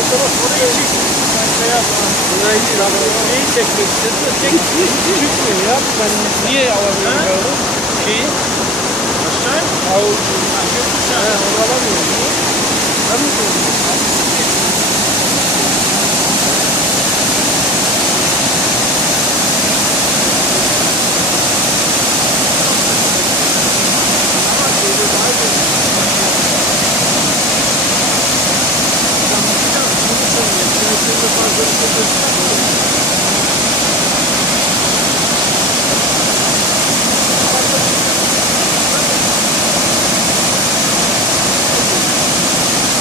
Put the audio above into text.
fotoğraf oraya çek. Ben şey yapma. Neyi çekmek istedim de çek. Çıkmıyor ya. Ben niye alamıyorum?